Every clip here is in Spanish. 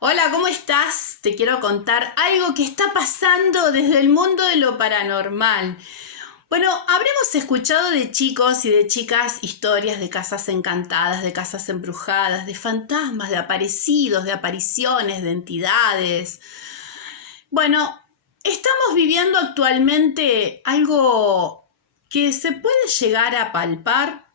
Hola, ¿cómo estás? Te quiero contar algo que está pasando desde el mundo de lo paranormal. Bueno, habremos escuchado de chicos y de chicas historias de casas encantadas, de casas embrujadas, de fantasmas, de aparecidos, de apariciones, de entidades. Bueno, estamos viviendo actualmente algo que se puede llegar a palpar.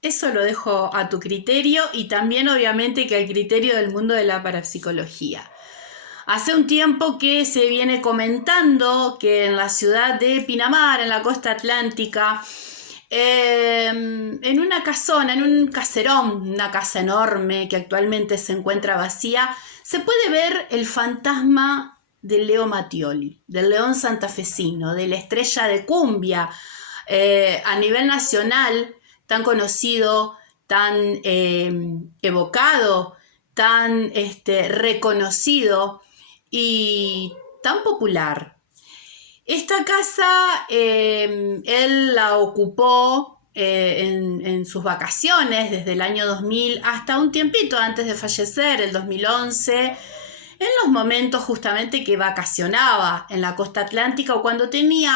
Eso lo dejo a tu criterio y también obviamente que al criterio del mundo de la parapsicología. Hace un tiempo que se viene comentando que en la ciudad de Pinamar, en la costa atlántica, en una casona, en un caserón, una casa enorme que actualmente se encuentra vacía, se puede ver el fantasma de Leo Mattioli, del león santafesino, de la estrella de cumbia, a nivel nacional, tan conocido, tan evocado, tan reconocido y tan popular. Esta casa él la ocupó en sus vacaciones desde el año 2000 hasta un tiempito antes de fallecer, el 2011, en los momentos justamente que vacacionaba en la costa atlántica o cuando tenía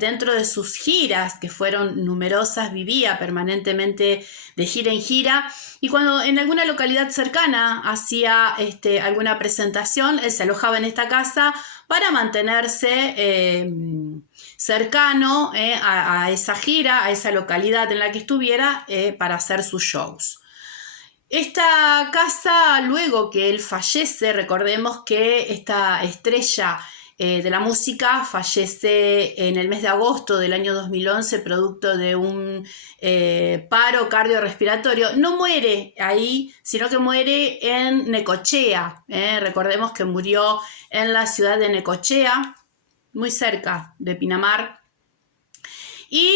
dentro de sus giras, que fueron numerosas, vivía permanentemente de gira en gira, y cuando en alguna localidad cercana hacía alguna presentación, él se alojaba en esta casa para mantenerse cercano a esa gira, a esa localidad en la que estuviera para hacer sus shows. Esta casa, luego que él fallece, recordemos que esta estrella de la música fallece en el mes de agosto del año 2011 producto de un paro cardiorrespiratorio. No muere ahí, sino que muere en Necochea. Recordemos que murió en la ciudad de Necochea, muy cerca de Pinamar. Y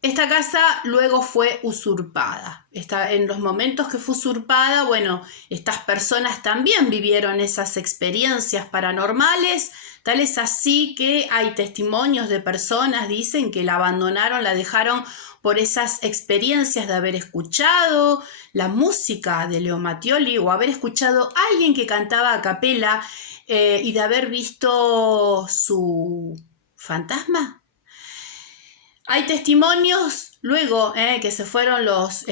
esta casa luego fue usurpada. En los momentos que fue usurpada, bueno, estas personas también vivieron esas experiencias paranormales, tal es así que hay testimonios de personas, dicen que la abandonaron, la dejaron por esas experiencias de haber escuchado la música de Leo Mattioli o haber escuchado a alguien que cantaba a capela y de haber visto su fantasma. Hay testimonios luego que se fueron los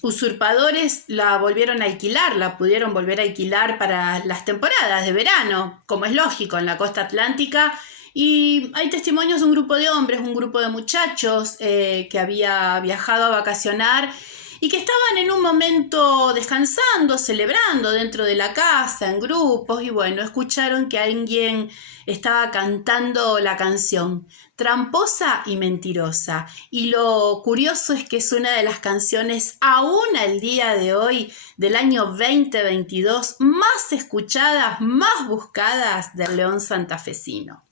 usurpadores, la volvieron a alquilar, la pudieron volver a alquilar para las temporadas de verano, como es lógico en la costa atlántica. Y hay testimonios de un grupo de hombres, un grupo de muchachos que había viajado a vacacionar y que estaban en un momento descansando, celebrando dentro de la casa, en grupos, y bueno, escucharon que alguien estaba cantando la canción Tramposa y Mentirosa. Y lo curioso es que es una de las canciones, aún al día de hoy, del año 2022, más escuchadas, más buscadas del León Santafesino.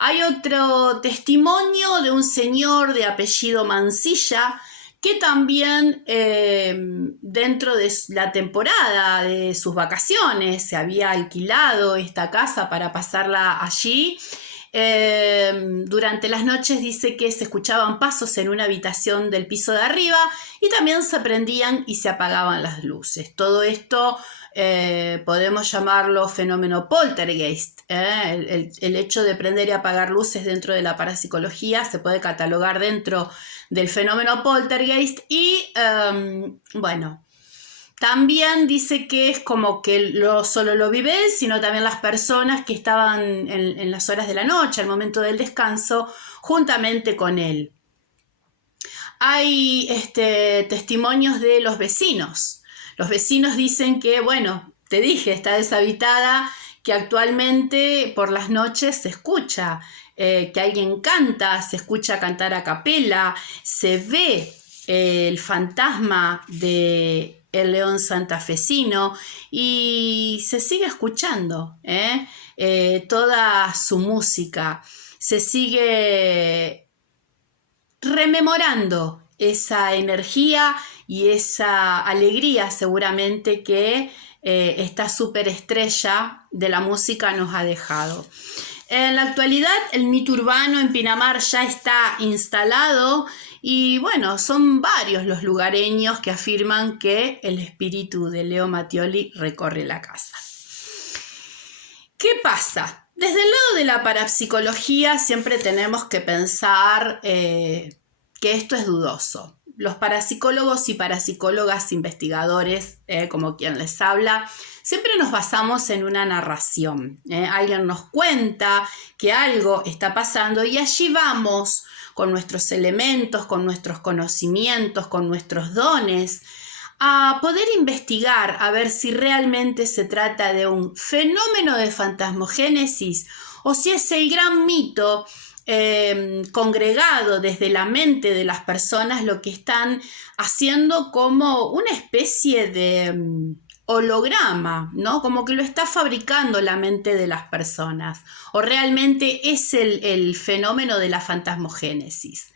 Hay otro testimonio de un señor de apellido Mancilla que también dentro de la temporada de sus vacaciones se había alquilado esta casa para pasarla allí. Durante las noches dice que se escuchaban pasos en una habitación del piso de arriba y también se prendían y se apagaban las luces. Todo esto podemos llamarlo fenómeno poltergeist. El hecho de prender y apagar luces dentro de la parapsicología se puede catalogar dentro del fenómeno poltergeist y bueno, también dice que es como que solo lo vive él, sino también las personas que estaban en las horas de la noche, al momento del descanso, juntamente con él. Hay testimonios de los vecinos. Los vecinos dicen que, bueno, te dije, está deshabitada, que actualmente por las noches se escucha que alguien canta, se escucha cantar a capela, se ve el fantasma de el león santafesino y se sigue escuchando toda su música, se sigue rememorando esa energía y esa alegría seguramente que esta superestrella de la música nos ha dejado. En la actualidad el mito urbano en Pinamar ya está instalado Y bueno, son varios los lugareños que afirman que el espíritu de Leo Mattioli recorre la casa. ¿Qué pasa? Desde el lado de la parapsicología siempre tenemos que pensar que esto es dudoso. Los parapsicólogos y parapsicólogas investigadores, como quien les habla, siempre nos basamos en una narración. Alguien nos cuenta que algo está pasando y allí vamos con nuestros elementos, con nuestros conocimientos, con nuestros dones, a poder investigar, a ver si realmente se trata de un fenómeno de fantasmogénesis o si es el gran mito congregado desde la mente de las personas lo que están haciendo como una especie de holograma, ¿no? Como que lo está fabricando la mente de las personas, o realmente es el fenómeno de la fantasmogénesis.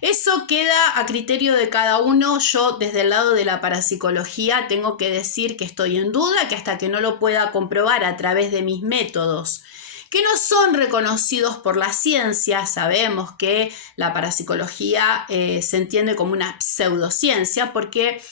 Eso queda a criterio de cada uno. Yo, desde el lado de la parapsicología, tengo que decir que estoy en duda, que hasta que no lo pueda comprobar a través de mis métodos, que no son reconocidos por la ciencia. Sabemos que la parapsicología se entiende como una pseudociencia porque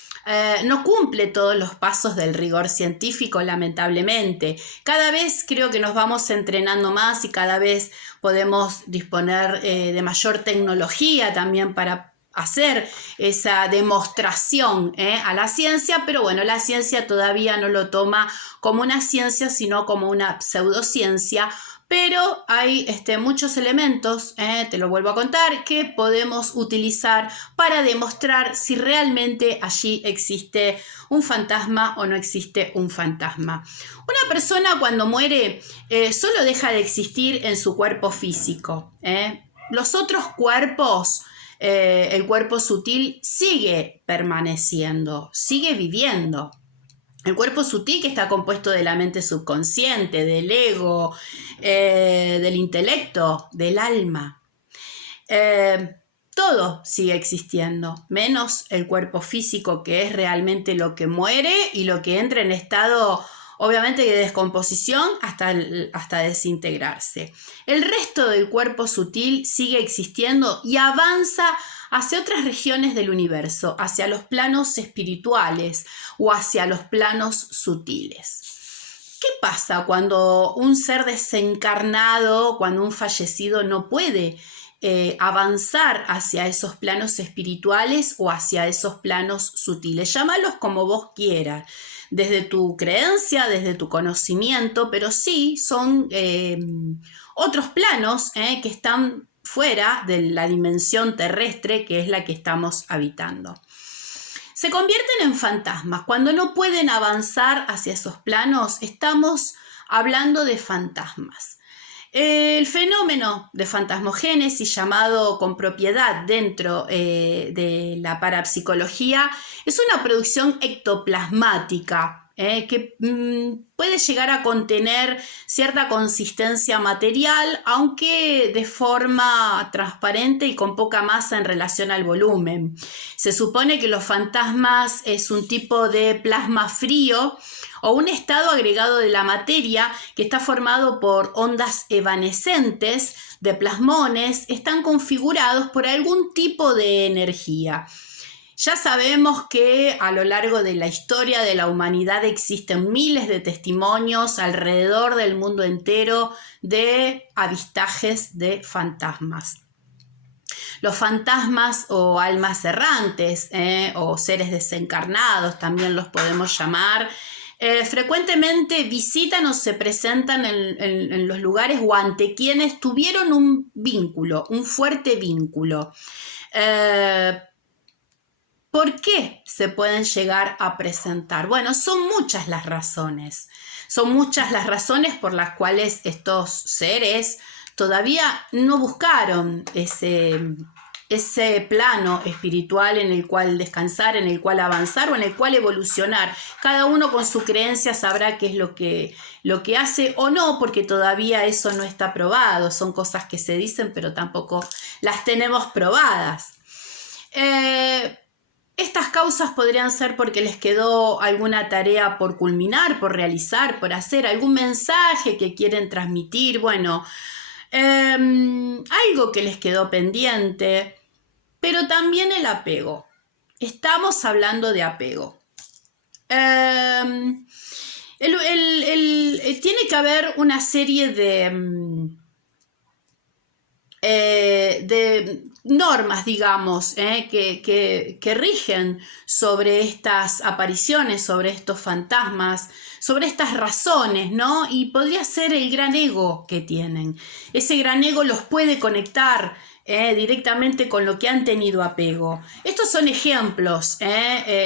no cumple todos los pasos del rigor científico, lamentablemente. Cada vez creo que nos vamos entrenando más y cada vez podemos disponer de mayor tecnología también para hacer esa demostración a la ciencia, pero bueno, la ciencia todavía no lo toma como una ciencia, sino como una pseudociencia. Pero hay muchos elementos, te lo vuelvo a contar, que podemos utilizar para demostrar si realmente allí existe un fantasma o no existe un fantasma. Una persona cuando muere solo deja de existir en su cuerpo físico. Los otros cuerpos, el cuerpo sutil sigue permaneciendo, sigue viviendo. El cuerpo sutil, que está compuesto de la mente subconsciente, del ego, del intelecto, del alma. Todo sigue existiendo, menos el cuerpo físico, que es realmente lo que muere y lo que entra en estado, obviamente, de descomposición hasta desintegrarse. El resto del cuerpo sutil sigue existiendo y avanza hacia otras regiones del universo, hacia los planos espirituales o hacia los planos sutiles. ¿Qué pasa cuando un ser desencarnado, cuando un fallecido no puede avanzar hacia esos planos espirituales o hacia esos planos sutiles? Llámalos como vos quieras, desde tu creencia, desde tu conocimiento, pero sí son otros planos que están fuera de la dimensión terrestre, que es la que estamos habitando. Se convierten en fantasmas. Cuando no pueden avanzar hacia esos planos, estamos hablando de fantasmas. El fenómeno de fantasmogénesis, llamado con propiedad dentro de la parapsicología, es una producción ectoplasmática que puede llegar a contener cierta consistencia material, aunque de forma transparente y con poca masa en relación al volumen. Se supone que los fantasmas es un tipo de plasma frío o un estado agregado de la materia que está formado por ondas evanescentes de plasmones, están configurados por algún tipo de energía. Ya sabemos que a lo largo de la historia de la humanidad existen miles de testimonios alrededor del mundo entero de avistajes de fantasmas. Los fantasmas o almas errantes o seres desencarnados también los podemos llamar. Frecuentemente visitan o se presentan en los lugares o ante quienes tuvieron un vínculo, un fuerte vínculo. ¿Por qué se pueden llegar a presentar? Bueno, son muchas las razones. Son muchas las razones por las cuales estos seres todavía no buscaron ese plano espiritual en el cual descansar, en el cual avanzar o en el cual evolucionar. Cada uno con su creencia sabrá qué es lo que hace o no, porque todavía eso no está probado. Son cosas que se dicen, pero tampoco las tenemos probadas. Estas causas podrían ser porque les quedó alguna tarea por culminar, por realizar, por hacer, algún mensaje que quieren transmitir, bueno, algo que les quedó pendiente. pero también el apego. Estamos hablando de apego. Tiene que haber una serie de normas, digamos, que rigen sobre estas apariciones, sobre estos fantasmas, sobre estas razones, ¿no? Y podría ser el gran ego que tienen. Ese gran ego los puede conectar directamente con lo que han tenido apego. Estos son ejemplos.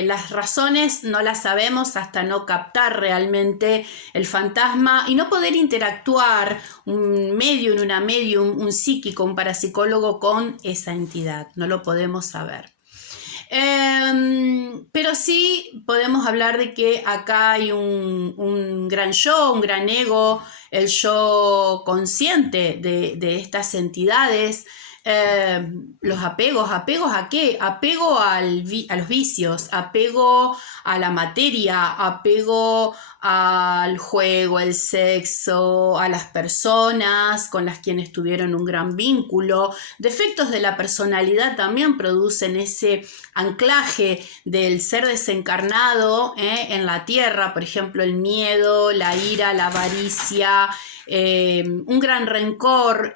Las razones no las sabemos hasta no captar realmente el fantasma y no poder interactuar un medium, un psíquico, un parapsicólogo con esa entidad. No lo podemos saber. Pero sí podemos hablar de que acá hay un gran yo, un gran ego, el yo consciente de estas entidades. Los apegos ¿a qué? Apego a los vicios, apego a la materia, apego al juego, al sexo, a las personas con las quienes tuvieron un gran vínculo. Defectos de la personalidad también producen ese anclaje del ser desencarnado en la tierra, por ejemplo, el miedo, la ira, la avaricia, un gran rencor,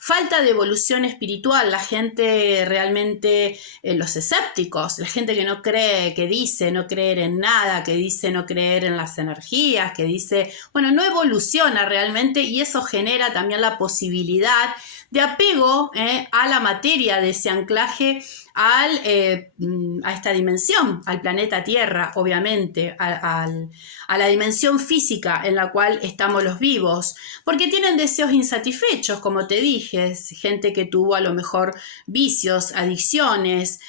falta de evolución espiritual. La gente realmente, los escépticos, la gente que no cree, que dice no creer en nada, que dice no creer en las energías, que dice, bueno, no evoluciona realmente, y eso genera también la posibilidad de apego a la materia, de ese anclaje a esta dimensión, al planeta Tierra, obviamente, a la dimensión física en la cual estamos los vivos, porque tienen deseos insatisfechos, como te dije, gente que tuvo a lo mejor vicios, adicciones,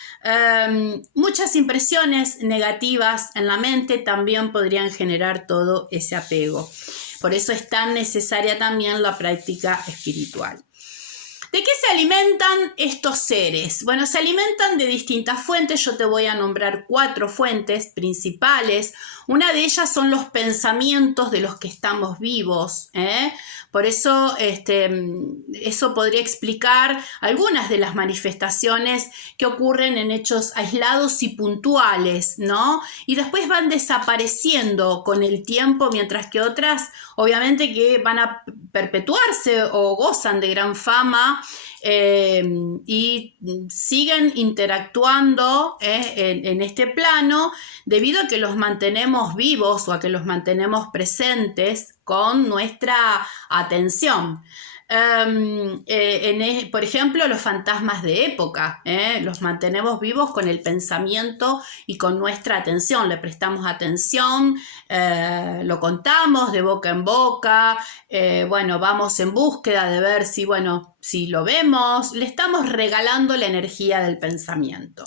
muchas impresiones negativas en la mente también podrían generar todo ese apego. Por eso es tan necesaria también la práctica espiritual. ¿De qué se alimentan estos seres? Bueno, se alimentan de distintas fuentes. Yo te voy a nombrar 4 fuentes principales. Una de ellas son los pensamientos de los que estamos vivos. Por eso, eso podría explicar algunas de las manifestaciones que ocurren en hechos aislados y puntuales, ¿no? Y después van desapareciendo con el tiempo, mientras que otras, obviamente, que van a perpetuarse o gozan de gran fama y siguen interactuando en este plano debido a que los mantenemos vivos o a que los mantenemos presentes con nuestra atención. Por ejemplo, los fantasmas de época, los mantenemos vivos con el pensamiento y con nuestra atención, le prestamos atención, lo contamos de boca en boca, bueno, vamos en búsqueda de ver si lo vemos, le estamos regalando la energía del pensamiento.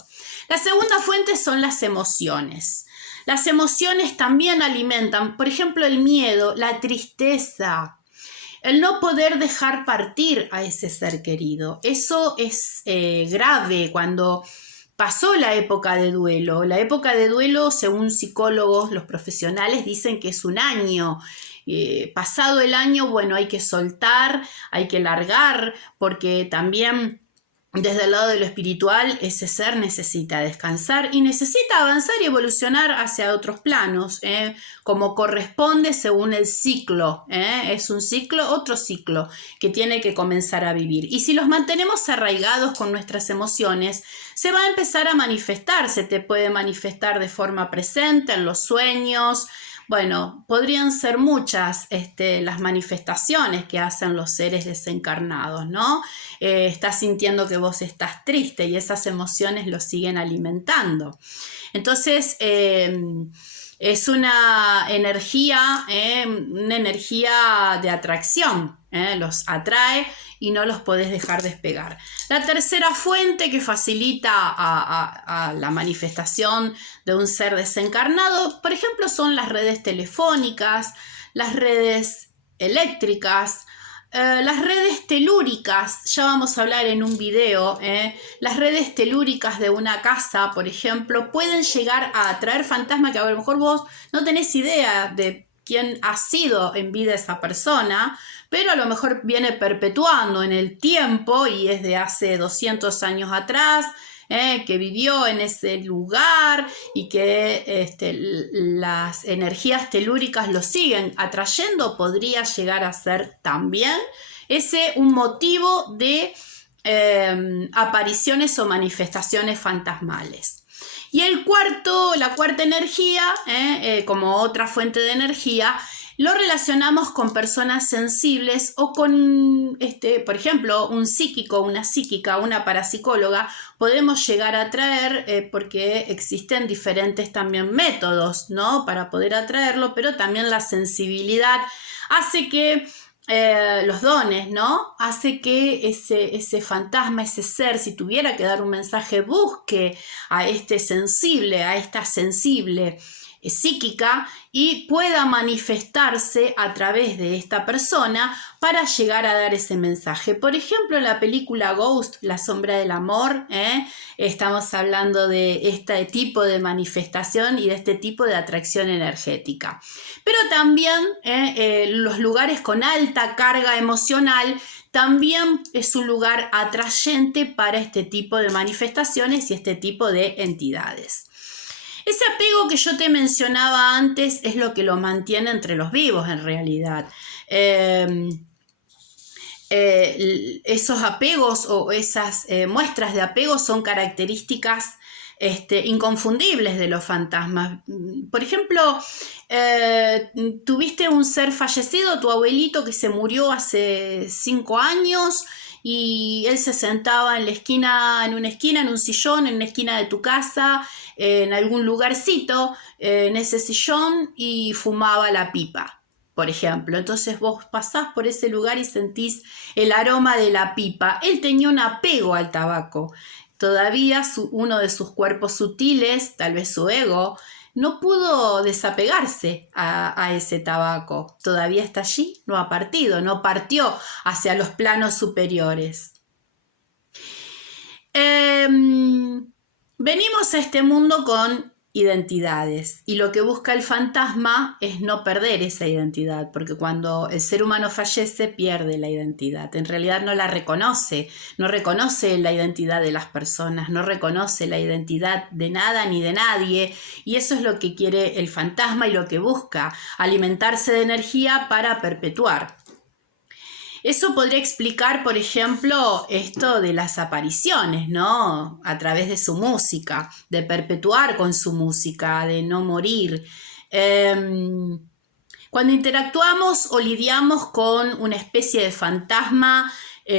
La segunda fuente son las emociones. Las emociones también alimentan, por ejemplo, el miedo, la tristeza, el no poder dejar partir a ese ser querido. Eso es grave cuando pasó la época de duelo. La época de duelo, según psicólogos, los profesionales dicen que es un año. Pasado el año, bueno, hay que soltar, hay que largar, porque también desde el lado de lo espiritual, ese ser necesita descansar y necesita avanzar y evolucionar hacia otros planos, como corresponde según el ciclo. Es un ciclo, otro ciclo que tiene que comenzar a vivir. Y si los mantenemos arraigados con nuestras emociones, se va a empezar a manifestar. Se te puede manifestar de forma presente, en los sueños. Bueno, podrían ser muchas las manifestaciones que hacen los seres desencarnados, ¿no? Estás sintiendo que vos estás triste y esas emociones lo siguen alimentando. Entonces, es una energía de atracción, los atrae y no los podés dejar despegar. La tercera fuente que facilita a la manifestación de un ser desencarnado, por ejemplo, son las redes telefónicas, las redes eléctricas, las redes telúricas. Ya vamos a hablar en un video. Las redes telúricas de una casa, por ejemplo, pueden llegar a atraer fantasmas que a lo mejor vos no tenés idea de quién ha sido en vida esa persona, pero a lo mejor viene perpetuando en el tiempo y es de hace 200 años atrás, que vivió en ese lugar y que las energías telúricas lo siguen atrayendo, podría llegar a ser también ese un motivo de apariciones o manifestaciones fantasmales. Y la cuarta energía, como otra fuente de energía, lo relacionamos con personas sensibles o con, por ejemplo, un psíquico, una psíquica, una parapsicóloga, podemos llegar a atraer, porque existen diferentes también métodos, ¿no? Para poder atraerlo, pero también la sensibilidad hace que los dones, ¿no? Hace que ese fantasma, ese ser, si tuviera que dar un mensaje, busque a este sensible, a esta sensible psíquica y pueda manifestarse a través de esta persona para llegar a dar ese mensaje. Por ejemplo, en la película Ghost, La sombra del amor, estamos hablando de este tipo de manifestación y de este tipo de atracción energética. Pero también los lugares con alta carga emocional también es un lugar atrayente para este tipo de manifestaciones y este tipo de entidades. Ese apego que yo te mencionaba antes es lo que lo mantiene entre los vivos en realidad. Esos apegos o esas muestras de apego son características inconfundibles de los fantasmas. Por ejemplo, tuviste un ser fallecido, tu abuelito que se murió hace 5 años y él se sentaba en un sillón, en una esquina de tu casa, en algún lugarcito, en ese sillón y fumaba la pipa, por ejemplo. Entonces vos pasás por ese lugar y sentís el aroma de la pipa. Él tenía un apego al tabaco. Todavía uno de sus cuerpos sutiles, tal vez su ego, no pudo desapegarse a ese tabaco. Todavía está allí, no ha partido, no partió hacia los planos superiores. Venimos a este mundo con identidades y lo que busca el fantasma es no perder esa identidad, porque cuando el ser humano fallece pierde la identidad, en realidad no la reconoce, no reconoce la identidad de las personas, no reconoce la identidad de nada ni de nadie, y eso es lo que quiere el fantasma y lo que busca, alimentarse de energía para perpetuar. Eso podría explicar, por ejemplo, esto de las apariciones, ¿no? A través de su música, de perpetuar con su música, de no morir. Cuando interactuamos o lidiamos con una especie de fantasma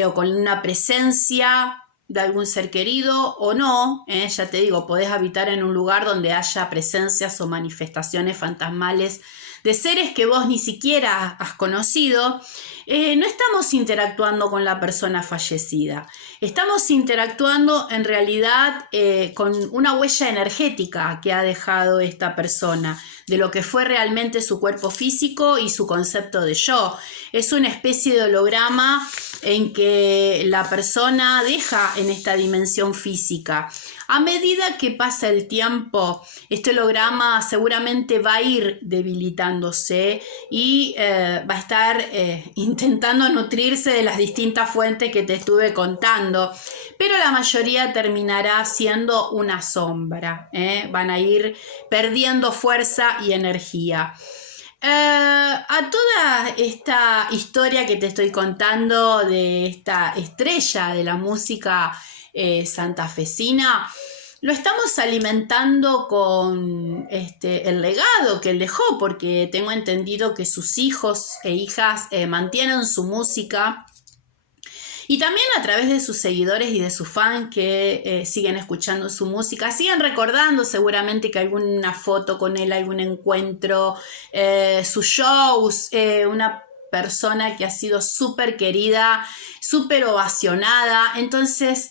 o con una presencia de algún ser querido o no, ya te digo, podés habitar en un lugar donde haya presencias o manifestaciones fantasmales de seres que vos ni siquiera has conocido. No estamos interactuando con la persona fallecida, estamos interactuando en realidad con una huella energética que ha dejado esta persona, de lo que fue realmente su cuerpo físico y su concepto de yo. Es una especie de holograma en que la persona deja en esta dimensión física. A medida que pasa el tiempo, este holograma seguramente va a ir debilitándose y va a estar intentando nutrirse de las distintas fuentes que te estuve contando, pero la mayoría terminará siendo una sombra, van a ir perdiendo fuerza y energía. A toda esta historia que te estoy contando de esta estrella de la música santafesina, lo estamos alimentando con el legado que él dejó, porque tengo entendido que sus hijos e hijas mantienen su música. Y también a través de sus seguidores y de sus fans que siguen escuchando su música, siguen recordando seguramente que alguna foto con él, algún encuentro, sus shows, una persona que ha sido súper querida, súper ovacionada. Entonces,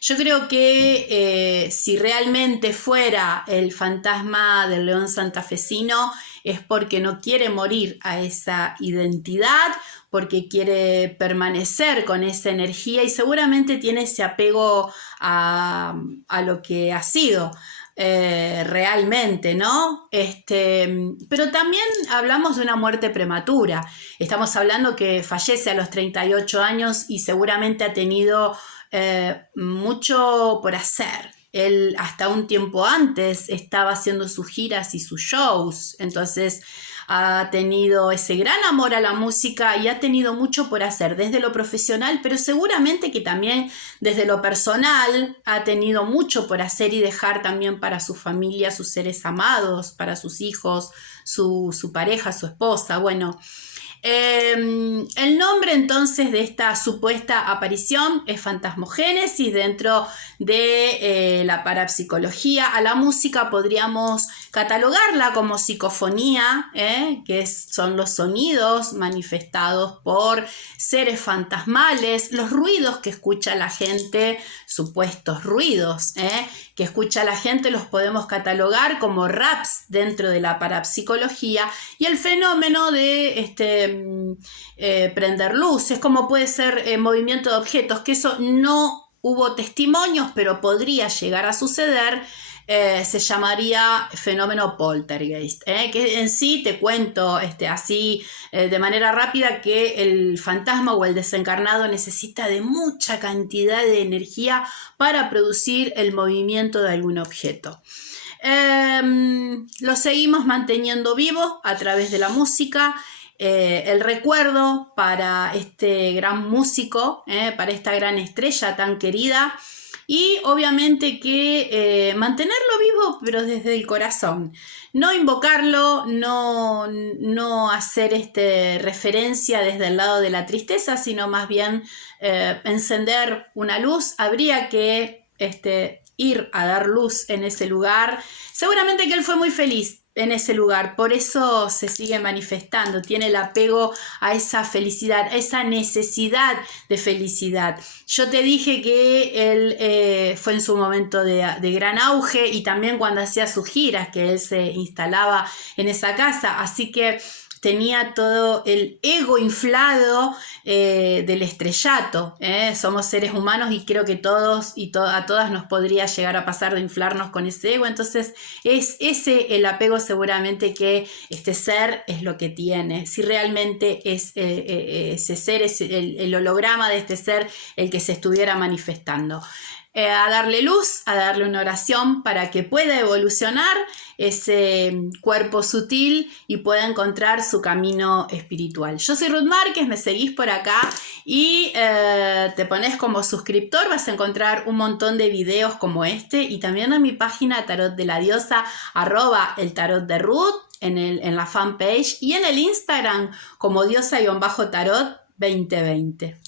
yo creo que si realmente fuera el fantasma del león santafesino, es porque no quiere morir a esa identidad, porque quiere permanecer con esa energía y seguramente tiene ese apego a lo que ha sido, realmente, ¿no? Pero también hablamos de una muerte prematura. Estamos hablando que fallece a los 38 años y seguramente ha tenido mucho por hacer. Él hasta un tiempo antes estaba haciendo sus giras y sus shows, entonces ha tenido ese gran amor a la música y ha tenido mucho por hacer desde lo profesional, pero seguramente que también desde lo personal ha tenido mucho por hacer y dejar también para su familia, sus seres amados, para sus hijos, su pareja, su esposa. Bueno, el nombre entonces de esta supuesta aparición es fantasmogénesis. Dentro de la parapsicología a la música podríamos catalogarla como psicofonía, que son los sonidos manifestados por seres fantasmales, los ruidos que escucha la gente, supuestos ruidos que escucha la gente, los podemos catalogar como raps dentro de la parapsicología. Y el fenómeno de prender luces, como puede ser movimiento de objetos, que eso no hubo testimonios, pero podría llegar a suceder, se llamaría fenómeno poltergeist, que en sí te cuento así de manera rápida que el fantasma o el desencarnado necesita de mucha cantidad de energía para producir el movimiento de algún objeto. Lo seguimos manteniendo vivo a través de la música. El recuerdo para este gran músico, para esta gran estrella tan querida, y obviamente que mantenerlo vivo pero desde el corazón, no invocarlo, no hacer referencia desde el lado de la tristeza, sino más bien encender una luz. Habría que ir a dar luz en ese lugar. Seguramente que él fue muy feliz en ese lugar, por eso se sigue manifestando, tiene el apego a esa felicidad, a esa necesidad de felicidad. Yo te dije que él fue en su momento de gran auge, y también cuando hacía sus giras, que él se instalaba en esa casa, así que tenía todo el ego inflado del estrellato. Somos seres humanos y creo que todos y a todas nos podría llegar a pasar de inflarnos con ese ego. Entonces es ese el apego seguramente que este ser es lo que tiene. Si realmente es ese ser, es el holograma de este ser el que se estuviera manifestando. A darle luz, a darle una oración para que pueda evolucionar ese cuerpo sutil y pueda encontrar su camino espiritual. Yo soy Ruth Márquez, me seguís por acá y te pones como suscriptor, vas a encontrar un montón de videos como este, y también en mi página Tarot de la Diosa, @el tarot de Ruth, en la fanpage, y en el Instagram como diosa-tarot 2020.